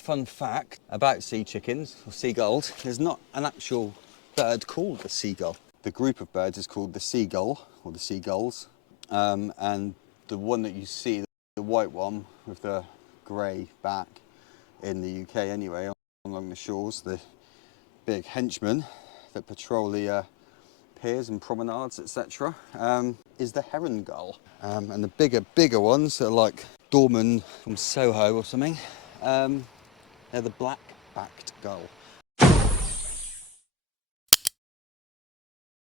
fun fact about sea chickens or seagulls. There's not an actual bird called the seagull. The group of birds is called the seagull or the seagulls, and the one that you see, the white one with the grey back in the UK anyway, along the shores, the big henchmen that patrol the piers and promenades, etc., is the heron gull. And the bigger ones are like Dorman from Soho or something. They're the black-backed gull.